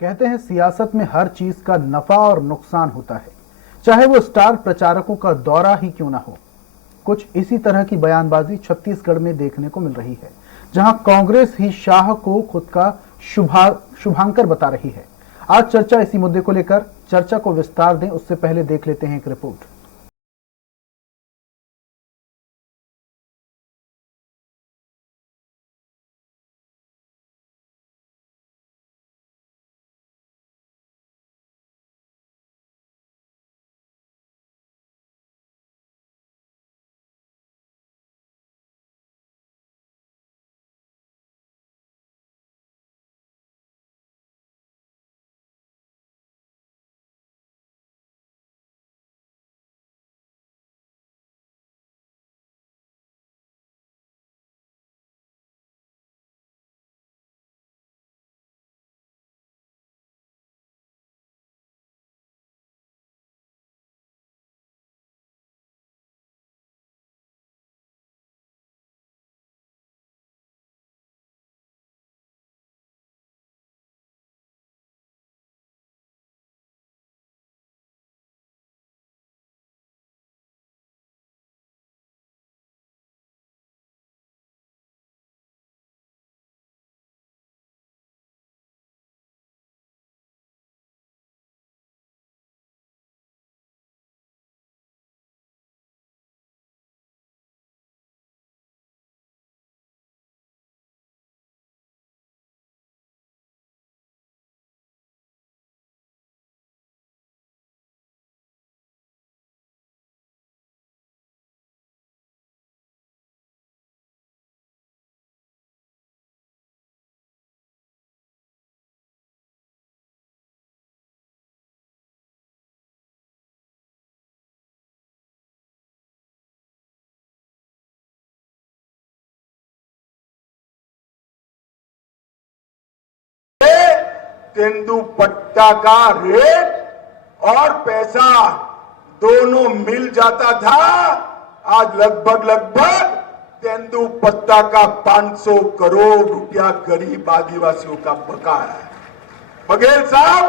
कहते हैं सियासत में हर चीज का नफा और नुकसान होता है, चाहे वो स्टार प्रचारकों का दौरा ही क्यों ना हो। कुछ इसी तरह की बयानबाजी छत्तीसगढ़ में देखने को मिल रही है, जहां कांग्रेस ही शाह को खुद का शुभांकर बता रही है। आज चर्चा इसी मुद्दे को लेकर, चर्चा को विस्तार दें उससे पहले देख लेते हैं एक रिपोर्ट। तेंदुपत्ता का रेट और पैसा दोनों मिल जाता था। आज लगभग तेंदुपत्ता का 500 करोड़ रुपया गरीब आदिवासियों का बकाया है। बघेल साहब,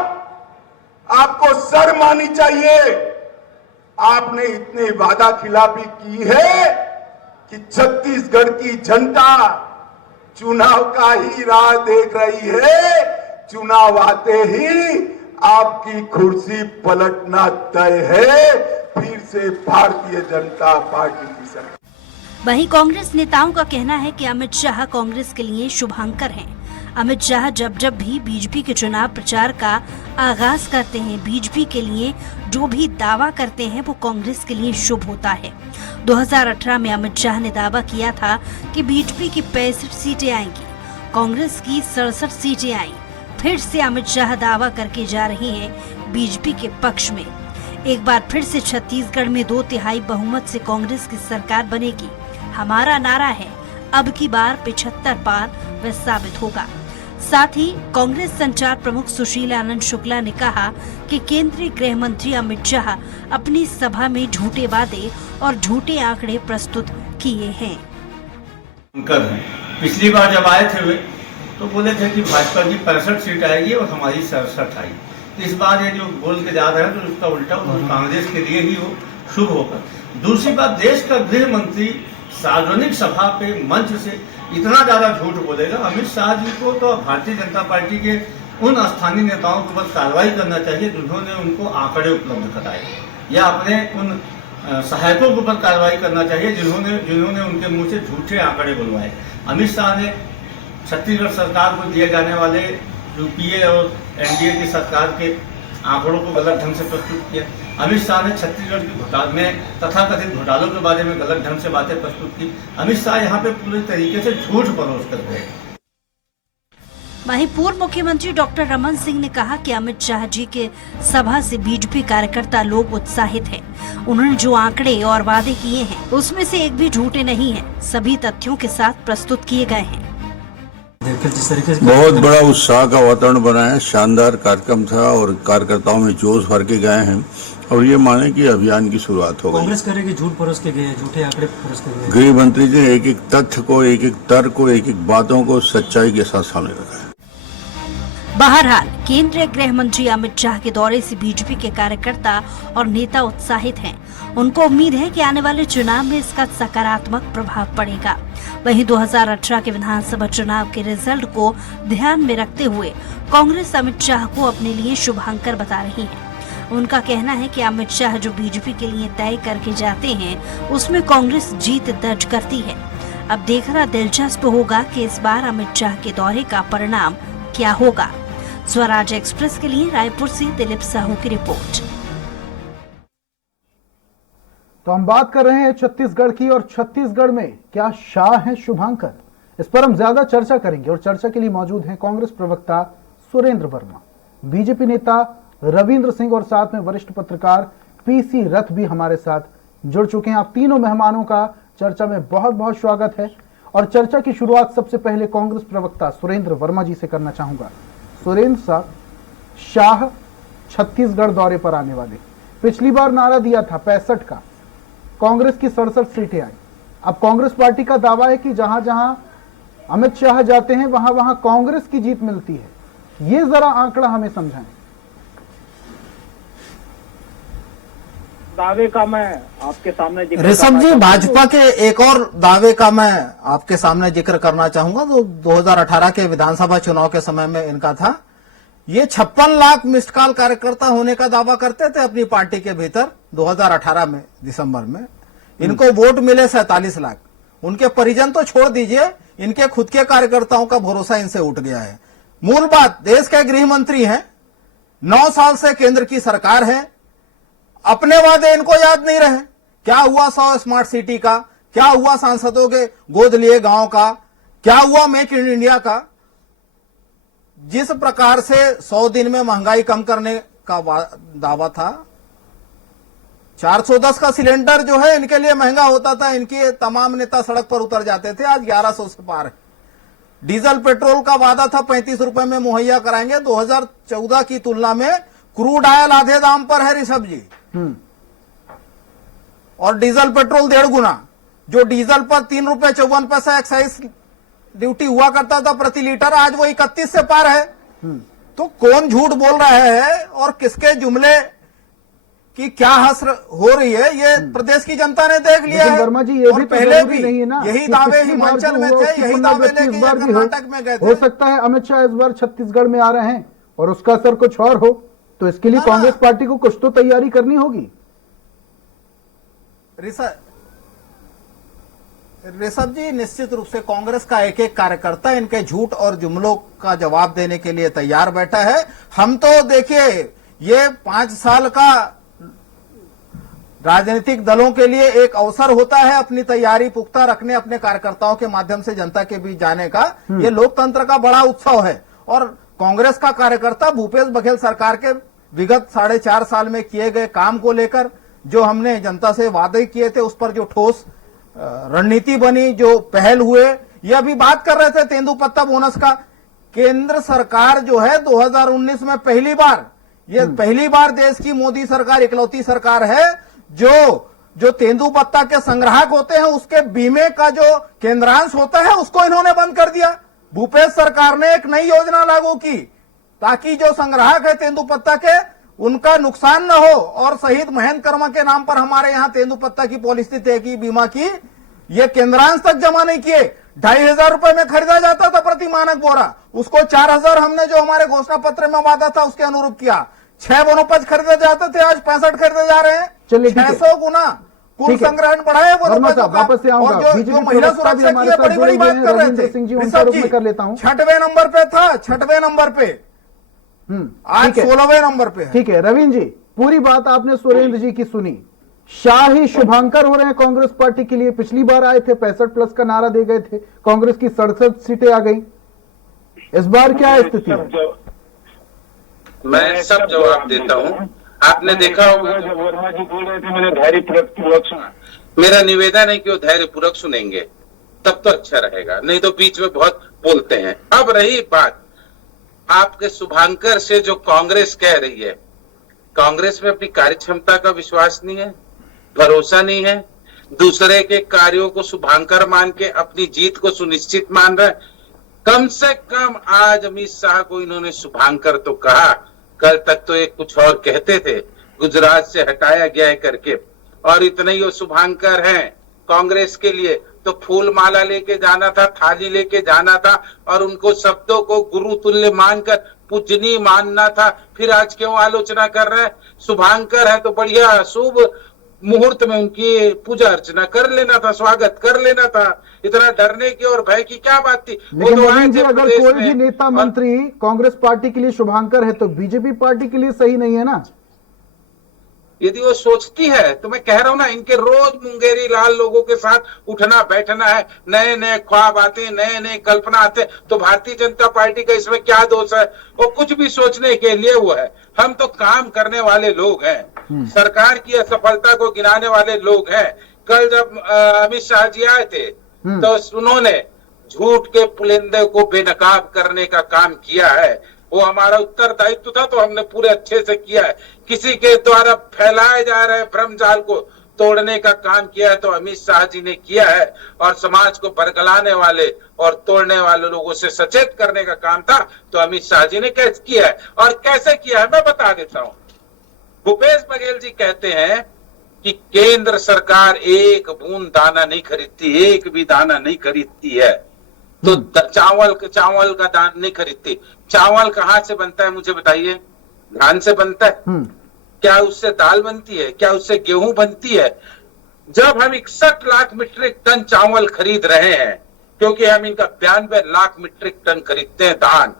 आपको शर्म आनी चाहिए। आपने इतनी वादा खिलाफी की है कि छत्तीसगढ़ की जनता चुनाव का ही राह देख रही है। चुनाव आते ही आपकी कुर्सी पलटना तय है। फिर से भारतीय जनता पार्टी की सरकार। वहीं कांग्रेस नेताओं का कहना है कि अमित शाह कांग्रेस के लिए शुभांकर हैं। अमित शाह जब भी बीजेपी के चुनाव प्रचार का आगाज करते हैं, बीजेपी के लिए जो भी दावा करते हैं वो कांग्रेस के लिए शुभ होता है। 2018 में अमित शाह ने दावा किया था कि बीजेपी की 65 सीटें आएंगी, कांग्रेस की 67 सीटें आई। फिर से अमित शाह दावा करके जा रहे हैं बीजेपी के पक्ष में। एक बार फिर से छत्तीसगढ़ में 2/3 बहुमत से कांग्रेस की सरकार बनेगी। हमारा नारा है, अब की बार 75 पार वह साबित होगा। साथ ही कांग्रेस संचार प्रमुख सुशील आनंद शुक्ला ने कहा कि केंद्रीय गृह मंत्री अमित शाह अपनी सभा में झूठे वादे और झूठे आंकड़े प्रस्तुत किए हैं। पिछली बार जब आए थे वे तो बोले थे कि भाजपा की 65 सीट आएगी और हमारी 67 आई। इस बार ये जो बोल के जा रहे हैं तो उसका उल्टा कांग्रेस के लिए ही हो, शुभ होकर। दूसरी बात, देश का गृह मंत्री सार्वजनिक सभा पे मंच से इतना ज्यादा झूठ बोलेगा। अमित शाह जी को तो भारतीय जनता पार्टी के उन स्थानीय नेताओं के ऊपर कार्रवाई करना चाहिए जिन्होंने उनको आंकड़े उपलब्ध कराए, या अपने उन सहायकों के ऊपर कार्रवाई करना चाहिए जिन्होंने उनके मुंह से झूठे आंकड़े बुलवाए। अमित शाह ने छत्तीसगढ़ सरकार को दिए जाने वाले यूपीए और एनडीए की सरकार के आंकड़ों को गलत ढंग से प्रस्तुत किया। अमित शाह ने छत्तीसगढ़ की घोटाले में तथाकथित घोटालों के बारे में गलत ढंग से बातें प्रस्तुत की। अमित शाह यहाँ पे पूरी तरीके से झूठ परोस कर गए। वहीं पूर्व मुख्यमंत्री डॉक्टर रमन सिंह ने कहा कि अमित शाह जी के सभा से बीजेपी कार्यकर्ता लोग उत्साहित हैं। उन्होंने जो आंकड़े और वादे किए हैं उसमें से एक भी झूठे नहीं हैं, सभी तथ्यों के साथ प्रस्तुत किए गए हैं। बहुत बड़ा उत्साह का वातावरण बना है, शानदार कार्यक्रम था और कार्यकर्ताओं में जोश भर के गए हैं और ये माने कि अभियान की शुरुआत हो गई। कांग्रेस करेगी झूठ परोस के गए, झूठे आंकड़े परोस के गए। गृह मंत्री जी ने एक एक तथ्य को, एक एक तर्क को, एक एक बातों को सच्चाई के साथ सामने रखा है। बहरहाल केंद्रीय गृह मंत्री अमित शाह के दौरे से बीजेपी के कार्यकर्ता और नेता उत्साहित हैं। उनको उम्मीद है कि आने वाले चुनाव में इसका सकारात्मक प्रभाव पड़ेगा। वहीं 2018 के विधानसभा चुनाव के रिजल्ट को ध्यान में रखते हुए कांग्रेस अमित शाह को अपने लिए शुभांकर बता रही है। उनका कहना है कि अमित शाह जो बीजेपी के लिए तय करके जाते हैं उसमें कांग्रेस जीत दर्ज करती है। अब देखना दिलचस्प होगा कि इस बार अमित शाह के दौरे का परिणाम क्या होगा। स्वराज एक्सप्रेस के लिए रायपुर से दिलीप साहू की रिपोर्ट। तो हम बात कर रहे हैं छत्तीसगढ़ की, और छत्तीसगढ़ में क्या शाह हैं शुभांकर, इस पर हम ज्यादा चर्चा करेंगे। और चर्चा के लिए मौजूद हैं कांग्रेस प्रवक्ता सुरेंद्र वर्मा, बीजेपी नेता रविंद्र सिंह और साथ में वरिष्ठ पत्रकार पीसी रथ भी हमारे साथ जुड़ चुके हैं। आप तीनों मेहमानों का चर्चा में बहुत बहुत स्वागत है। और चर्चा की शुरुआत सबसे पहले कांग्रेस प्रवक्ता सुरेंद्र वर्मा जी से करना चाहूंगा। सुरेंद्र साहब, शाह छत्तीसगढ़ दौरे पर आने वाले, पिछली बार नारा दिया था 65 का, कांग्रेस की 67 सीटें आई। अब कांग्रेस पार्टी का दावा है कि जहां जहां अमित शाह जाते हैं वहां वहां कांग्रेस की जीत मिलती है। ये जरा आंकड़ा हमें समझाएं। दावे का मैं आपके सामने जिक्र ऋषभ जी, भाजपा के एक और दावे का मैं आपके सामने जिक्र करना चाहूंगा। तो 2018 के विधानसभा चुनाव के समय में इनका था, ये 56 लाख मिस्ड कॉल कार्यकर्ता होने का दावा करते थे अपनी पार्टी के भीतर 2018 में दिसंबर में। इनको वोट मिले 47 लाख। उनके परिजन तो छोड़ दीजिए, इनके खुद के कार्यकर्ताओं का भरोसा इनसे उठ गया है। मूल बात, देश के गृह मंत्री हैं, 9 साल से केंद्र की सरकार है, अपने वादे इनको याद नहीं रहे। क्या हुआ 100 स्मार्ट सिटी का, क्या हुआ सांसदों के गोद लिए गांव का, क्या हुआ मेक इन इंडिया का। जिस प्रकार से 100 दिन में महंगाई कम करने का दावा था, 410 का सिलेंडर जो है इनके लिए महंगा होता था, इनके तमाम नेता सड़क पर उतर जाते थे, आज 1100 से पार है। डीजल पेट्रोल का वादा था 35 रुपए में मुहैया कराएंगे, 2014 की तुलना में क्रूड ऑयल आधे दाम पर है ऋषभ जी। और डीजल पेट्रोल 1.5 गुना, जो डीजल पर 3 रुपए 54 पैसा एक्साइज ड्यूटी हुआ करता था प्रति लीटर, आज वो 31 से पार है। तो कौन झूठ बोल रहा है और किसके जुमले की क्या हसर हो रही है, ये प्रदेश की जनता ने देख लिया है। वर्मा जी, ये भी पहले भी नहीं है ना, यही दावे हिमाचल में थे, यही दावे लेके कर्नाटक में गए थे। हो सकता है अमित शाह इस बार छत्तीसगढ़ में आ रहे हैं और उसका असर कुछ और हो, तो इसके लिए कांग्रेस पार्टी को कुछ तो तैयारी करनी होगी। ऋषभ जी, निश्चित रूप से कांग्रेस का एक एक कार्यकर्ता इनके झूठ और जुमलों का जवाब देने के लिए तैयार बैठा है। हम तो देखिए, ये 5 साल का राजनीतिक दलों के लिए एक अवसर होता है अपनी तैयारी पुख्ता रखने, अपने कार्यकर्ताओं के माध्यम से जनता के बीच जाने का। ये लोकतंत्र का बड़ा उत्सव है। और कांग्रेस का कार्यकर्ता भूपेश बघेल सरकार के विगत 4.5 साल में किए गए काम को लेकर, जो हमने जनता से वादे किए थे, उस पर जो ठोस रणनीति बनी, जो पहल हुए, ये अभी बात कर रहे थे तेंदुपत्ता बोनस का। केंद्र सरकार जो है 2019 में पहली बार देश की मोदी सरकार इकलौती सरकार है जो तेंदुपत्ता के संग्राहक होते हैं उसके बीमे का जो केंद्रांश होता है उसको इन्होंने बंद कर दिया। भूपेश सरकार ने एक नई योजना लागू की ताकि जो संग्राहक है तेंदुपत्ता के, उनका नुकसान न हो। और शहीद महेंद्र कर्मा के नाम पर हमारे यहाँ तेंदुपत्ता की पॉलिसी तय की, बीमा की, ये केंद्रांश तक जमा नहीं किए। 2,500 रुपए में खरीदा जाता था प्रति मानक बोरा, उसको 4,000 हमने जो हमारे घोषणा पत्र में वादा था उसके अनुरूप किया। 6 वनोपज खरीदे जाते थे, आज 65 खरीदे जा रहे हैं। 600 गुना कुल संग्रहण बढ़ाए। वापस से आऊंगा, जो महिला सुरक्षा की बड़ी बड़ी बात कर रहे थे, 6वें नंबर पे था, 6वें नंबर पे, आज 16वें नंबर पे है। ठीक है रविंद्र जी, पूरी बात आपने सुरेंद्र जी की सुनी। शाह ही शुभांकर हो रहे हैं कांग्रेस पार्टी के लिए। पिछली बार आए थे, 65+ का नारा दे गए थे, कांग्रेस की 67 सीटें आ गई। इस बार क्या स्थिति है? मैं सब जवाब देता हूँ। आपने देखा होगा जब वर्मा जी बोल रहे थे, मैंने धैर्यपूर्वक सुना। मेरा निवेदन है कि वो धैर्यपूर्वक सुनेंगे, तब तो अच्छा रहेगा, नहीं तो बीच में बहुत बोलते हैं। अब रही बात आपके शुभांकर से, जो कांग्रेस कह रही है, कांग्रेस में अपनी कार्य क्षमता का विश्वास नहीं है, भरोसा नहीं है, दूसरे के कार्यों को शुभांकर मान के अपनी जीत को सुनिश्चित मान रहे। कम से कम आज अमित शाह को इन्होंने शुभांकर तो कहा, कल तक तो एक कुछ और कहते थे, गुजरात से हटाया गया है करके, और इतने ही वो शुभांकर हैं कांग्रेस के लिए। तो फूल माला लेके जाना था, थाली लेके जाना था, और उनको शब्दों को गुरु तुल्य मानकर पूजनीय मानना था। फिर आज क्यों आलोचना कर रहे हैं? शुभांकर है तो बढ़िया शुभ मुहूर्त में उनकी पूजा अर्चना कर लेना था, स्वागत कर लेना था। इतना डरने की और भय की क्या बात थी? लेकिन तो नवीन जी, आए थे अगर प्रदेश कोई में भी नेता और मंत्री कांग्रेस पार्टी के लिए शुभांकर है तो बीजेपी पार्टी के लिए सही नहीं है ना? यदि वो सोचती है तो मैं कह रहा हूं ना, इनके रोज मुंगेरी लाल लोगों के साथ उठना बैठना है, नए नए ख्वाब आते, नए नए कल्पना आते, तो भारतीय जनता पार्टी का इसमें क्या दोष है? वो कुछ भी सोचने के लिए वो है। हम तो काम करने वाले लोग हैं, सरकार की असफलता को गिनाने वाले लोग हैं। कल जब अमित शाह जी आए थे तो उन्होंने झूठ के पुलिंदे को बेनकाब करने का काम किया है। वो हमारा उत्तरदायित्व था, तो हमने पूरे अच्छे से किया है। किसी के द्वारा फैलाए जा रहे भ्रम जाल को तोड़ने का काम किया है तो अमित शाह जी ने किया है, और समाज को बरगलाने वाले और तोड़ने वाले लोगों से सचेत करने का काम था तो अमित शाह जी ने कैसे किया है। और कैसे किया है मैं बता देता हूं। भूपेश बघेल जी कहते हैं कि केंद्र सरकार एक बूंद दाना नहीं खरीदती, एक भी दाना नहीं खरीदती है, तो चावल का दाना नहीं खरीदती। चावल कहां से बनता है मुझे बताइए? धान से बनता है? क्या उससे दाल बनती है? क्या उससे गेहूं बनती है? जब हम 61 लाख मीट्रिक टन चावल खरीद रहे हैं, क्योंकि हम इनका 92 लाख मीट्रिक टन खरीदते हैं धान,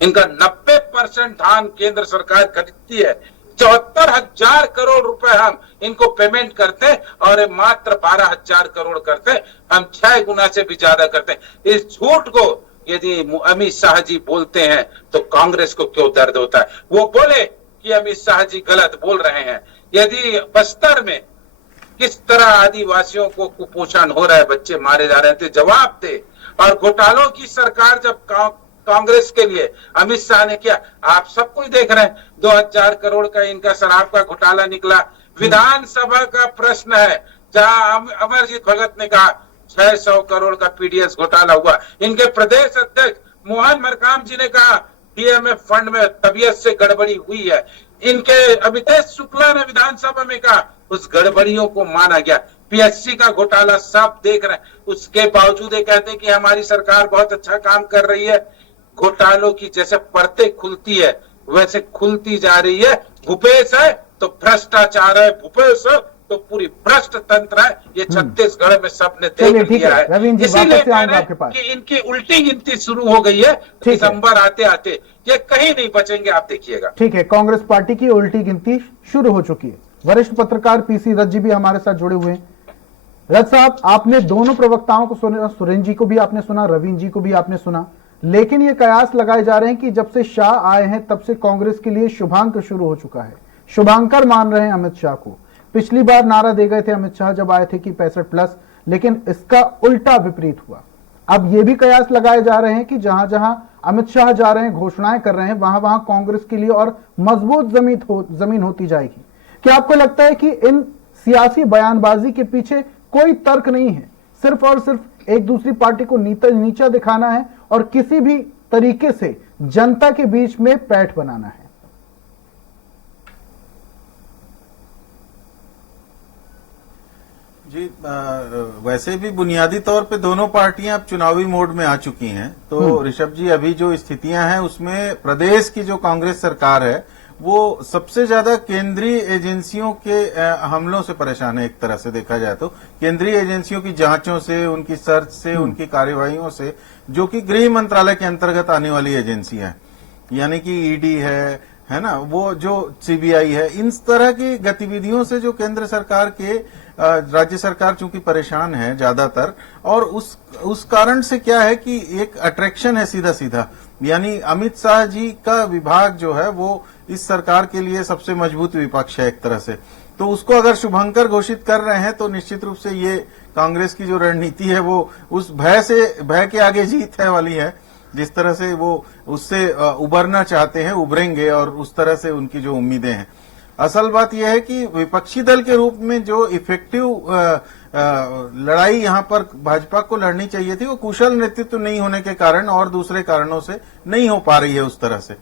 इनका 90% धान केंद्र सरकार खरीदती है। 74,000 करोड़ रुपए हम इनको पेमेंट करते हैं, और ये मात्र 12,000 करोड़ करते हैं। हम 6 गुना से भी ज्यादा करते हैं। इस झूठ को यदि अमित शाह जी बोलते हैं तो कांग्रेस को क्यों दर्द होता है? वो बोले कि अमित शाह जी गलत बोल रहे हैं। यदि बस्तर में किस तरह आदिवासियों को कुपोषण हो रहा है, बच्चे मारे जा रहे थे, जवाब दे। और घोटालों की सरकार जब कांग्रेस के लिए अमित शाह ने किया, आप सब कुछ देख रहे हैं। 2,000 करोड़ का इनका शराब का घोटाला निकला। विधानसभा का प्रश्न है जहां अमरजीत भगत ने कहा 600 करोड़ का पीडीएस घोटाला हुआ। इनके प्रदेश अध्यक्ष मोहन मरकाम जी ने कहा डीएमएफ फंड में तबीयत से गड़बड़ी हुई है। इनके अमितेश शुक्ला ने विधानसभा में कहा उस गड़बड़ियों को माना गया। पीएससी का घोटाला सब देख रहे हैं, उसके बावजूद ये कहते हैं कि हमारी सरकार बहुत अच्छा काम कर रही है। घोटालों की जैसे परतें खुलती है वैसे खुलती जा रही है। भूपेश है तो भ्रष्टाचार है, भूपेश है तो पूरी भ्रष्ट तंत्र है। ये छत्तीसगढ़ में सबने देख लिया है। इसीलिए कि इनकी उल्टी गिनती शुरू हो गई है दिसंबर आते आते, ये कहीं नहीं बचेंगे, आप देखिएगा। ठीक है, कांग्रेस पार्टी की उल्टी गिनती शुरू हो चुकी है। वरिष्ठ पत्रकार पीसी रथ जी भी हमारे साथ जुड़े हुए हैं। रथ साहब, आपने दोनों प्रवक्ताओं को सुना, सुरेंद्र जी को भी आपने सुना, रवीन जी को भी आपने सुना, लेकिन ये कयास लगाए जा रहे हैं कि जब से शाह आए हैं तब से कांग्रेस के लिए शुभांकर शुरू हो चुका है। शुभांकर मान रहे हैं अमित शाह को। पिछली बार नारा दे गए थे अमित शाह जब आए थे कि 65+, लेकिन इसका उल्टा विपरीत हुआ। अब ये भी कयास लगाए जा रहे हैं कि जहां जहां अमित शाह जा रहे हैं, घोषणाएं कर रहे हैं, वहां वहां कांग्रेस के लिए और मजबूत जमीन होती जाएगी। क्या आपको लगता है कि इन सियासी बयानबाजी के पीछे कोई तर्क नहीं है, सिर्फ और सिर्फ एक दूसरी पार्टी को नीचा दिखाना है और किसी भी तरीके से जनता के बीच में पैठ बनाना है? जी, वैसे भी बुनियादी तौर पे दोनों पार्टियां अब चुनावी मोड में आ चुकी हैं। तो ऋषभ जी, अभी जो स्थितियां हैं उसमें प्रदेश की जो कांग्रेस सरकार है वो सबसे ज्यादा केंद्रीय एजेंसियों के हमलों से परेशान है। एक तरह से देखा जाए तो केंद्रीय एजेंसियों की जांचों से, उनकी सर्च से, उनकी कार्यवाहियों से, जो कि गृह मंत्रालय के अंतर्गत आने वाली एजेंसियां हैं, यानी कि ईडी है ना, वो जो सीबीआई है, इन तरह की गतिविधियों से जो केंद्र सरकार के राज्य सरकार चूंकि परेशान है ज्यादातर, और उस कारण से क्या है कि एक अट्रैक्शन है सीधा सीधा, यानी अमित शाह जी का विभाग जो है वो इस सरकार के लिए सबसे मजबूत विपक्ष है एक तरह से। तो उसको अगर शुभंकर घोषित कर रहे हैं तो निश्चित रूप से ये कांग्रेस की जो रणनीति है वो उस भय के आगे जीत है वाली है। जिस तरह से वो उससे उबरना चाहते हैं, उबरेंगे, और उस तरह से उनकी जो उम्मीदें हैं। असल बात यह है कि विपक्षी दल के रूप में जो इफेक्टिव लड़ाई यहाँ पर भाजपा को लड़नी चाहिए थी, वो कुशल नेतृत्व नहीं होने के कारण और दूसरे कारणों से नहीं हो पा रही है उस तरह से।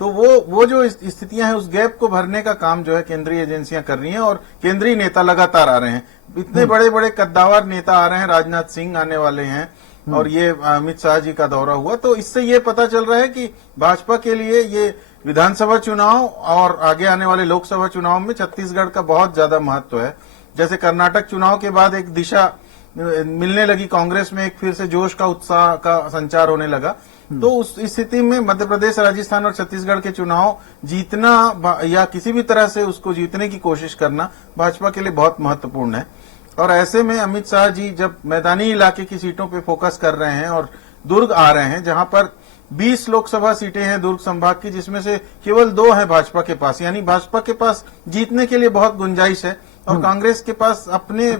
तो वो जो स्थितियां हैं उस गैप को भरने का काम जो है केंद्रीय एजेंसियां कर रही हैं और केंद्रीय नेता लगातार आ रहे हैं। इतने बड़े बड़े कद्दावर नेता आ रहे हैं, राजनाथ सिंह आने वाले हैं और ये अमित शाह जी का दौरा हुआ, तो इससे ये पता चल रहा है कि भाजपा के लिए ये विधानसभा चुनाव और आगे आने वाले लोकसभा चुनाव में छत्तीसगढ़ का बहुत ज्यादा महत्व है। जैसे कर्नाटक चुनाव के बाद एक दिशा मिलने लगी कांग्रेस में, एक फिर से जोश का उत्साह का संचार होने लगा, तो उस स्थिति में मध्य प्रदेश, राजस्थान और छत्तीसगढ़ के चुनाव जीतना या किसी भी तरह से उसको जीतने की कोशिश करना भाजपा के लिए बहुत महत्वपूर्ण है। और ऐसे में अमित शाह जी जब मैदानी इलाके की सीटों पे फोकस कर रहे हैं और दुर्ग आ रहे हैं, जहां पर 20 लोकसभा सीटें हैं दुर्ग संभाग की, जिसमें से केवल 2 है भाजपा के पास, यानी भाजपा के पास जीतने के लिए बहुत गुंजाइश है और कांग्रेस के पास अपने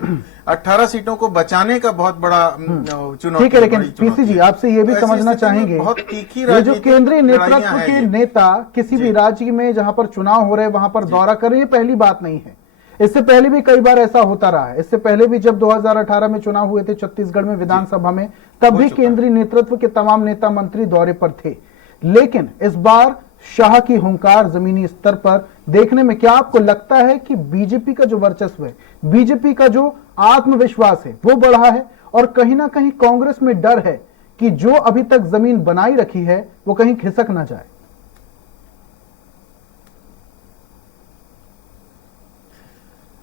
18 सीटों को बचाने का बहुत बड़ा चुनौती। ठीक है, लेकिन पीसी जी आपसे ये भी समझना चाहेंगे, बहुत तीखी ये जो केंद्रीय नेतृत्व के नेता किसी भी राज्य में जहां पर चुनाव हो रहे हैं वहां पर दौरा कर रहे हैं, पहली बात नहीं है। इससे पहले भी कई बार ऐसा होता रहा है। इससे पहले भी जब 2018 में चुनाव हुए थे छत्तीसगढ़ में विधानसभा में, तब भी केंद्रीय नेतृत्व के तमाम नेता मंत्री दौरे पर थे। लेकिन इस बार शाह की हुंकार जमीनी स्तर पर देखने में क्या आपको लगता है कि बीजेपी का जो वर्चस्व है, बीजेपी का जो आत्मविश्वास है वो बढ़ा है और कहीं ना कहीं कांग्रेस में डर है कि जो अभी तक जमीन बनाई रखी है वो कहीं खिसक ना जाए?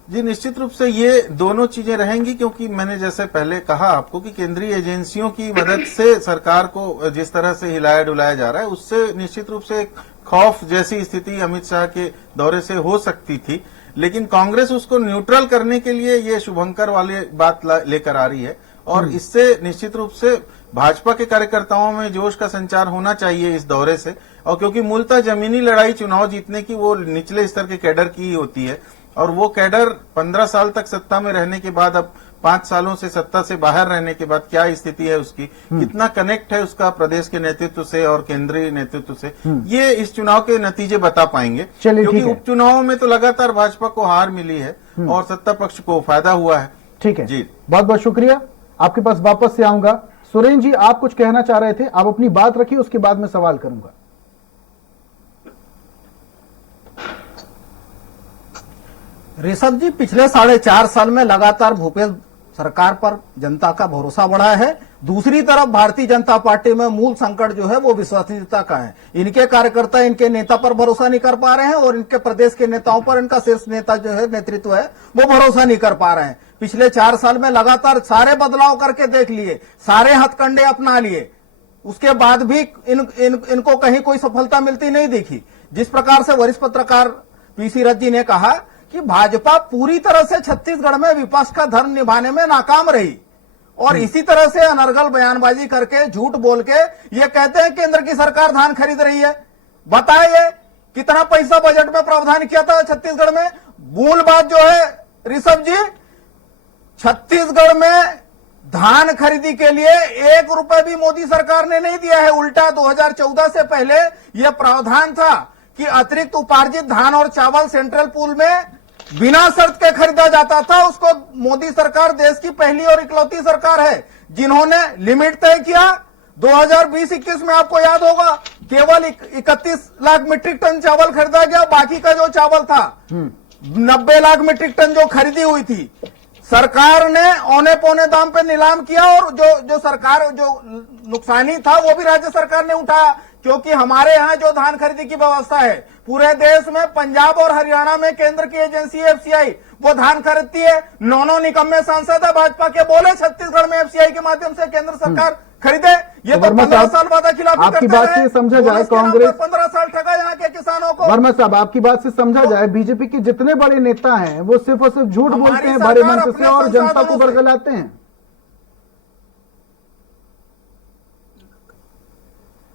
जी निश्चित रूप से ये दोनों चीजें रहेंगी, क्योंकि मैंने जैसे पहले कहा आपको कि केंद्रीय एजेंसियों की मदद से सरकार को जिस तरह से हिलाया डुलाया जा रहा है, उससे निश्चित रूप से एक खौफ जैसी स्थिति अमित शाह के दौरे से हो सकती थी। लेकिन कांग्रेस उसको न्यूट्रल करने के लिए ये शुभंकर वाली बात लेकर आ रही है और इससे निश्चित रूप से भाजपा के कार्यकर्ताओं में जोश का संचार होना चाहिए इस दौरे से। और क्योंकि मूलतः जमीनी लड़ाई चुनाव जीतने की वो निचले स्तर के कैडर की ही होती है और वो कैडर 15 साल तक सत्ता में रहने के बाद, अब 5 सालों से सत्ता से बाहर रहने के बाद क्या स्थिति है उसकी, कितना कनेक्ट है उसका प्रदेश के नेतृत्व से और केंद्रीय नेतृत्व से, ये इस चुनाव के नतीजे बता पाएंगे। क्योंकि उपचुनाव में तो लगातार भाजपा को हार मिली है और सत्ता पक्ष को फायदा हुआ है। ठीक है जी, बहुत बहुत शुक्रिया। आपके पास वापस से आऊंगा। सुरेंद्र जी आप कुछ कहना चाह रहे थे, आप अपनी बात रखिए, उसके बाद मैं सवाल करूंगा। ऋषभ जी, पिछले 4.5 साल में लगातार भूपेश सरकार पर जनता का भरोसा बढ़ा है। दूसरी तरफ भारतीय जनता पार्टी में मूल संकट जो है वो विश्वसनीयता का है। इनके कार्यकर्ता इनके नेता पर भरोसा नहीं कर पा रहे हैं और इनके प्रदेश के नेताओं पर इनका शीर्ष नेता जो है नेतृत्व है वो भरोसा नहीं कर पा रहे हैं। पिछले 4 साल में लगातार सारे बदलाव करके देख लिए, सारे हथकंडे अपना लिए, उसके बाद भी इनको कहीं कोई सफलता मिलती नहीं दिखी। जिस प्रकार से वरिष्ठ पत्रकार पीसी रथ जी ने कहा कि भाजपा पूरी तरह से छत्तीसगढ़ में विपक्ष का धर्म निभाने में नाकाम रही और इसी तरह से अनर्गल बयानबाजी करके झूठ बोल के ये कहते हैं केंद्र की सरकार धान खरीद रही है। बताइए कितना पैसा बजट में प्रावधान किया था छत्तीसगढ़ में? मूल बात जो है ऋषभ जी, छत्तीसगढ़ में धान खरीदी के लिए 1 रुपए भी मोदी सरकार ने नहीं दिया है। उल्टा 2014 से पहले यह प्रावधान था कि अतिरिक्त उपार्जित धान और चावल सेंट्रल पूल में बिना शर्त के खरीदा जाता था। उसको मोदी सरकार देश की पहली और इकलौती सरकार है जिन्होंने लिमिट तय किया। 2020-21 में आपको याद होगा केवल 31 लाख मीट्रिक टन चावल खरीदा गया, बाकी का जो चावल था 90 लाख मीट्रिक टन जो खरीदी हुई थी सरकार ने औने पौने दाम पे नीलाम किया और जो सरकार जो नुकसानी था वो भी राज्य सरकार ने उठाया। क्योंकि हमारे यहाँ जो धान खरीदी की व्यवस्था है पूरे देश में, पंजाब और हरियाणा में केंद्र की एजेंसी एफसीआई वो धान खरीदती है। 9 निकम्मे सांसद है भाजपा के, बोले छत्तीसगढ़ में एफसीआई के माध्यम से केंद्र सरकार खरीदे। ये तो 15 साल वादा खिलाफी आपकी बात से समझा जाए कांग्रेस 15 साल ठगा यहाँ के किसानों को। वर्मा साहब आपकी बात से समझा जाए बीजेपी के जितने बड़े नेता हैं वो सिर्फ और सिर्फ झूठ बोलते हैं बड़े मंच से और जनता को बरगलाते हैं।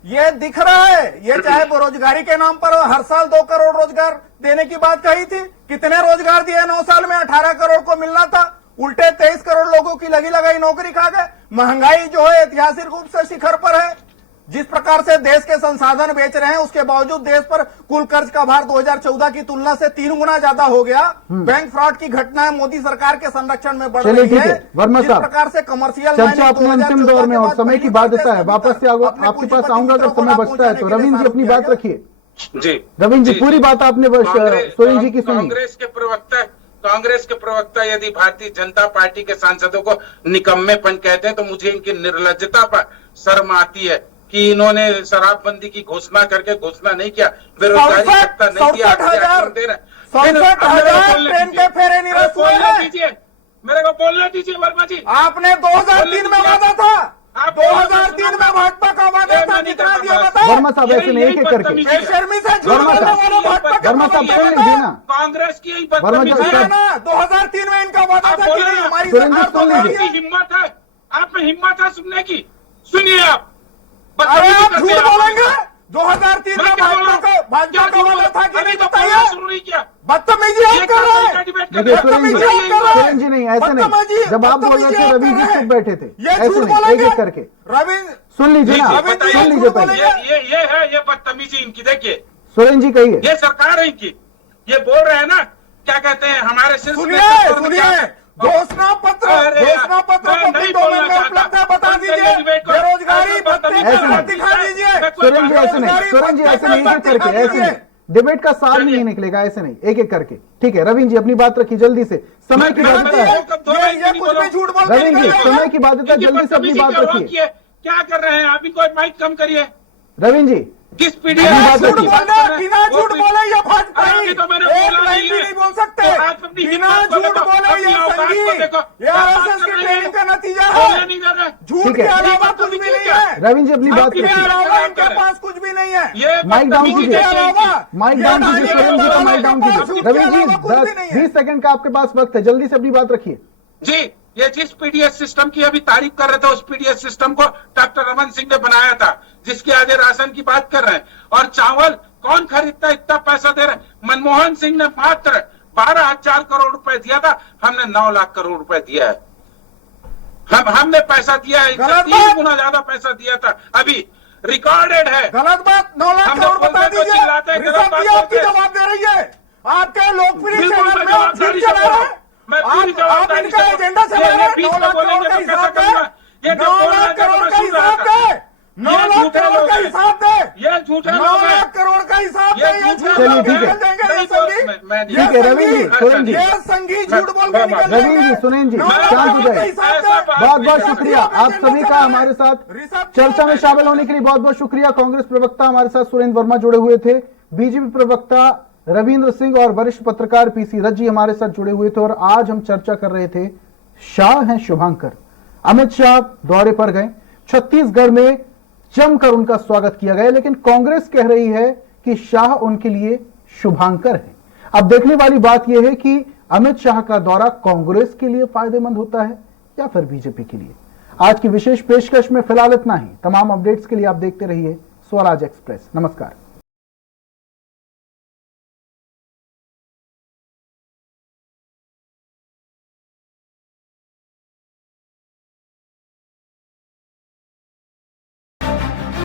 ये दिख रहा है। ये चाहे बेरोजगारी के नाम पर हर साल 2 करोड़ रोजगार देने की बात कही थी, कितने रोजगार दिए 9 साल में? 18 करोड़ को मिलना था, उल्टे 23 करोड़ लोगों की लगी लगाई नौकरी खा गए। महंगाई जो है ऐतिहासिक रूप से शिखर पर है। जिस प्रकार से देश के संसाधन बेच रहे हैं, उसके बावजूद देश पर कुल कर्ज का भार 2014 की तुलना से 3 गुना ज्यादा हो गया। बैंक फ्रॉड की घटनाएं मोदी सरकार के संरक्षण में बढ़ रही है। वर्मा जिस साहब, प्रकार से कमर्शियल चर्चा अपने अंतिम दौर में और समय की बाध्यता है, वापस से आपके पास आऊंगा अगर समय बचता है तो। रविंद्र जी अपनी बात रखिए। जी रविंद्र जी, पूरी बात आपने सोरेन जी की सुनी। कांग्रेस के प्रवक्ता यदि भारतीय जनता पार्टी के सांसदों को निकम्मेपन कहते हैं तो मुझे इनकी निर्लज्जता पर शर्म आती है कि इन्होंने शराबबंदी की घोषणा करके घोषणा नहीं किया, बेरोजगारी भत्ता नहीं दिया, मेरे को बोलने दीजिए वर्मा जी। आपने 2003 में वादा था, 2003 में भाजपा का वादा था, कितना दिया बताओ। वर्मा साहब ऐसे नहीं, एक करके शर्मी से झूठ बोलने वाला भाजपा का वर्मा साहब सुन लीजिए ना। कांग्रेस की वर्मा जी है ना, 2003 में इनका वादा था कि नहीं हमारी सुन लीजिए। हिम्मत है, आप में हिम्मत है सुनने की, सुनिए आप। अरे आप झूठ बोलेंगे, 2003 में भाजपा का वादा था कि नहीं बताइए। शुरू नहीं किया, बदतमीजी आप कर रहे हैं। देखिए सुरेन जी नहीं, ऐसे नहीं। जब आप बोल रहे थे रवि जी चुप बैठे थे, ऐसे नहीं, एक एक करके। रविंद्र सुन लीजिए ना, सुन लीजिए पहले। ये है ये बदतमीजी इनकी। देखिए सुरेन जी कहिए। ये सरकार है इनकी, ये बोल रहे हैं ना, क्या कहते हैं हमारे शीर्ष घोषणा पत्र पब्लिक डोमेन में उपलब्ध है, बता दीजिए। बेरोजगारी भत्ते दिखा दीजिए। सुरेन जी ऐसे नहीं, सुरेन जी ऐसे नहीं, एक करके, ऐसे नहीं। डिबेट का सार नहीं निकलेगा, ऐसे नहीं, एक एक करके। ठीक है रविंद्र जी अपनी बात रखिए जल्दी से, समय की बाध्यता है। रविंद्र जी समय की बाध्यता, जल्दी से अपनी बात रखिए। क्या कर रहे हैं आप, इनको माइक कम करिए। रविंद्र जी किस पीढ़ी बिना झूठ बोले ये भाजपा नहीं बोल सकते। बिना झूठ बोले ये संघी, ये आरएसएस की ट्रेनिंग का नतीजा है। झूठ के अलावा कुछ भी नहीं है। रविंद्र जी अपनी बात के अलावा इनके पास कुछ भी नहीं है। माइक डाउन कीजिए, माइक डाउन कीजिए, सुरेन जी का माइक डाउन कीजिए। रविंद्र जी 20 सेकंड का आपके पास वक्त है, जल्दी से अपनी बात रखिए। जी, ये जिस पीडीएस सिस्टम की अभी तारीफ कर रहे थे, उस पीडीएस सिस्टम को डॉक्टर रमन सिंह ने बनाया था, जिसके आगे राशन की बात कर रहे हैं। और चावल कौन खरीदता, इतना पैसा दे रहे हैं। मनमोहन सिंह ने मात्र 12,000 करोड़ रुपए दिया था, हमने 9 लाख करोड़ रुपए दिया है। हमने पैसा दिया है, 3 गुना ज्यादा पैसा दिया था। अभी रिकॉर्डेड है। गलत बात, 9 लाख करोड़ बता दीजिए। आपकी जवाब दे रही है। आपके लोकप्रिय चैनल में आप झूठ चला रहे हैं। आप इनका एजेंडा चला रहे हैं। 9 लाख करोड़ का हिसाब दे, 9 लाख करोड़ का हिसाब दे, 9 लाख करोड़ का हिसाब दे, ये झूठ है। 9 लाख करोड़ का हिसाब दे। चलिए ठीक है, ठीक है रविंद्र जी, सुरेन जी, संघी झूठ बोल के निकल रविंद्र जी, सुरेन जी शांत हो जाए। बहुत बहुत शुक्रिया आप सभी का हमारे साथ चर्चा में शामिल होने के लिए। बहुत बहुत शुक्रिया। कांग्रेस प्रवक्ता हमारे साथ सुरेंद्र वर्मा जुड़े हुए थे, बीजेपी प्रवक्ता रविंद्र सिंह और वरिष्ठ पत्रकार पीसी रथ जी हमारे साथ जुड़े हुए थे। और आज हम चर्चा कर रहे थे, शाह हैं शुभांकर। अमित शाह दौरे पर गए, छत्तीसगढ़ में जमकर उनका स्वागत किया गया, लेकिन कांग्रेस कह रही है कि शाह उनके लिए शुभांकर हैं। अब देखने वाली बात यह है कि अमित शाह का दौरा कांग्रेस के लिए फायदेमंद होता है या फिर बीजेपी के लिए। आज की विशेष पेशकश में फिलहाल इतना ही। तमाम अपडेट्स के लिए आप देखते रहिए स्वराज एक्सप्रेस। नमस्कार।